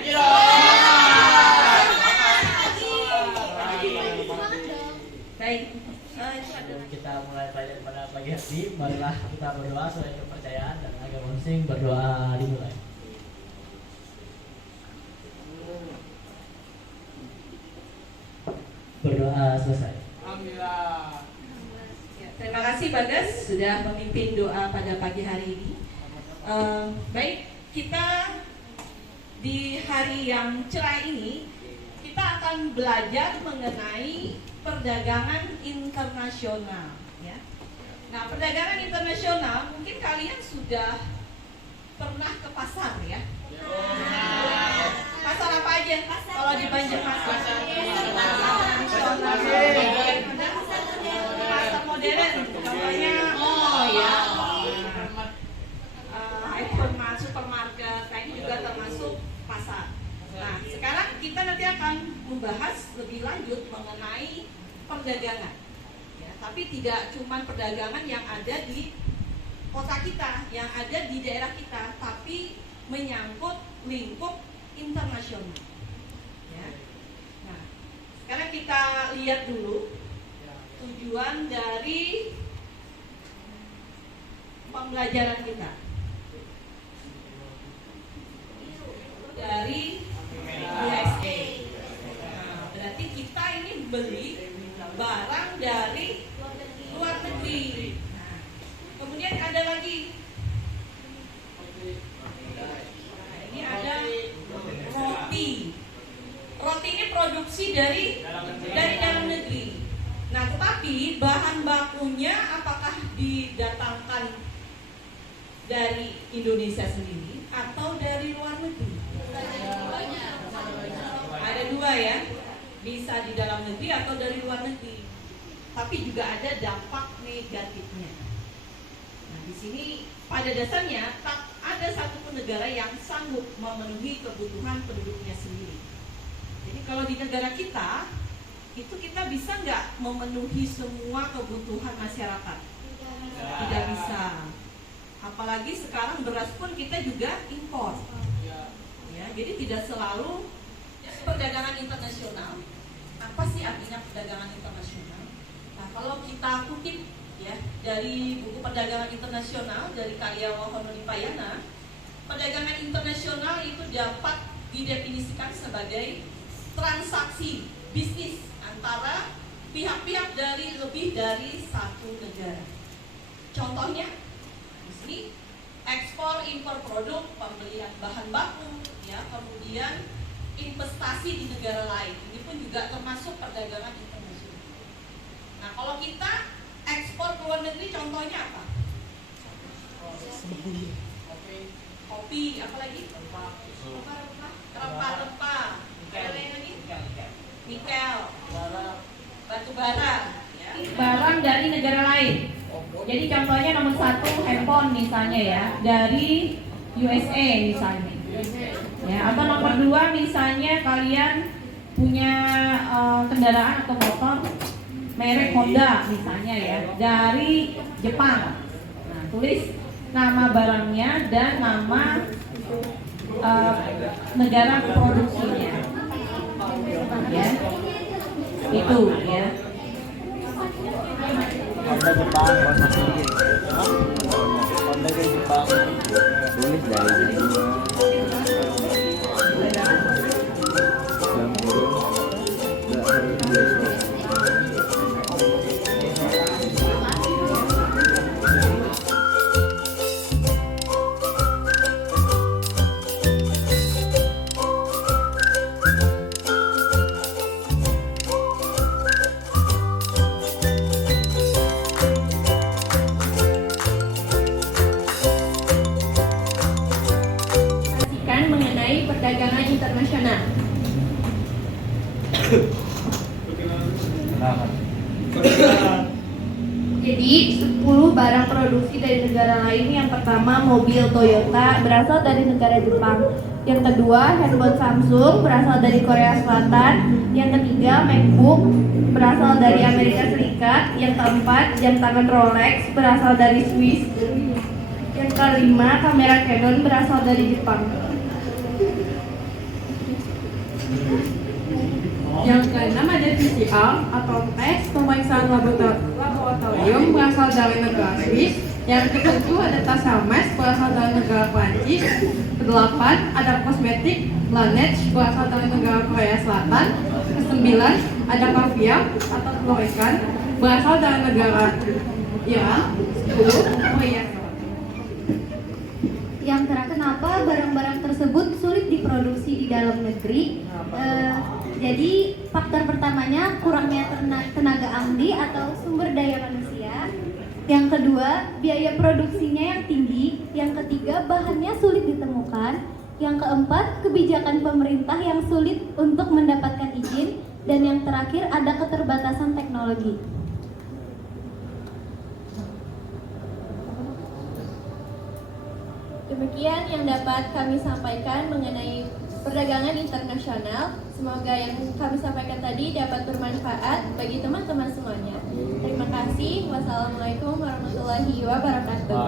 ya? Baik. Sebelum kita mulai pelajaran pada pagi hari, marilah kita berdoa sesuai kepercayaan dan agama masing. Berdoa dimulai. Berdoa selesai. Alhamdulillah. Ya, terima kasih Bagas sudah memimpin doa pada pagi hari ini. Baik, kita di hari yang cerah ini kita akan belajar mengenai perdagangan internasional. Ya. Nah, perdagangan internasional mungkin kalian sudah pernah ke pasar ya. Pasar apa aja? Kalau di Banjarmasin? Pasar modern. Contohnya mall ya. Supermarket, nah ini juga termasuk pasar. Nah, sekarang kita nanti akan membahas lebih lanjut mengenai perdagangan. Ya, tapi tidak cuma perdagangan yang ada di kota kita, yang ada di daerah kita, tapi menyangkut lingkup internasional. Ya. Nah, sekarang kita lihat dulu tujuan dari pembelajaran kita. Dari USA. Nah, berarti kita ini beli barang dari luar negeri. Nah, kemudian ada lagi. Nah, ini ada roti. Roti ini produksi dari dalam negeri. Nah, tetapi bahan bakunya apakah didatangkan dari Indonesia sendiri atau dari luar negeri? Ada dua ya, bisa di dalam negeri atau dari luar negeri. Tapi juga ada dampak negatifnya. Nah, di sini pada dasarnya tak ada satupun negara yang sanggup memenuhi kebutuhan penduduknya sendiri. Jadi kalau di negara kita, itu kita bisa nggak memenuhi semua kebutuhan masyarakat? Tidak bisa. Apalagi sekarang beras pun kita juga impor. Ya, jadi tidak selalu perdagangan internasional. Apa sih artinya perdagangan internasional? Nah, kalau kita kutip ya dari buku Perdagangan Internasional dari karya Wohonolipayana, perdagangan internasional itu dapat didefinisikan sebagai transaksi bisnis antara pihak-pihak dari lebih dari satu negara. Contohnya, di sini ekspor impor produk, pembelian bahan baku, ya, kemudian investasi di negara lain. Ini pun juga termasuk perdagangan internasional. Nah, kalau kita ekspor ke luar negeri, contohnya apa? Kopi, apa lagi? Rempah-rempah, nikel, batu bara, ya. Barang dari negara lain. Jadi contohnya nomor satu handphone misalnya ya, dari USA misalnya. Ya, atau nomor dua misalnya kalian punya kendaraan atau motor merek Honda misalnya ya, dari Jepang. Nah, tulis nama barangnya dan nama negara produksinya. Ya. Itu ya. Honda Jepang, bahasa sedikit. Honda ke Jepang, tulis dari mengenai perdagangan internasional. Jadi 10 barang produksi dari negara lain. Yang pertama mobil Toyota berasal dari negara Jepang. Yang kedua handphone Samsung berasal dari Korea Selatan. Yang ketiga MacBook berasal dari Amerika Serikat. Yang keempat jam tangan Rolex berasal dari Swiss. Yang kelima kamera Canon berasal dari Jepang. Yang keenam ada PCR atau tes pemeriksaan laboratorium berasal dari negara Swiss. Yang ketujuh ada Tasames berasal dari negara Prancis. Kedelapan ada kosmetik Laneige berasal dari negara Korea Selatan. Kesembilan ada kaviar atau telur ikan berasal dari negara Iran. 10 perhiasan. Yang kenapa barang-barang tersebut sulit diproduksi di dalam negeri? Jadi faktor pertamanya kurangnya tenaga ahli atau sumber daya manusia. Yang kedua, biaya produksinya yang tinggi. Yang ketiga, bahannya sulit ditemukan. Yang keempat, kebijakan pemerintah yang sulit untuk mendapatkan izin. Dan yang terakhir, ada keterbatasan teknologi. Demikian yang dapat kami sampaikan mengenai perdagangan internasional. Semoga yang kami sampaikan tadi dapat bermanfaat bagi teman-teman semuanya. Terima kasih. Wassalamualaikum warahmatullahi wabarakatuh.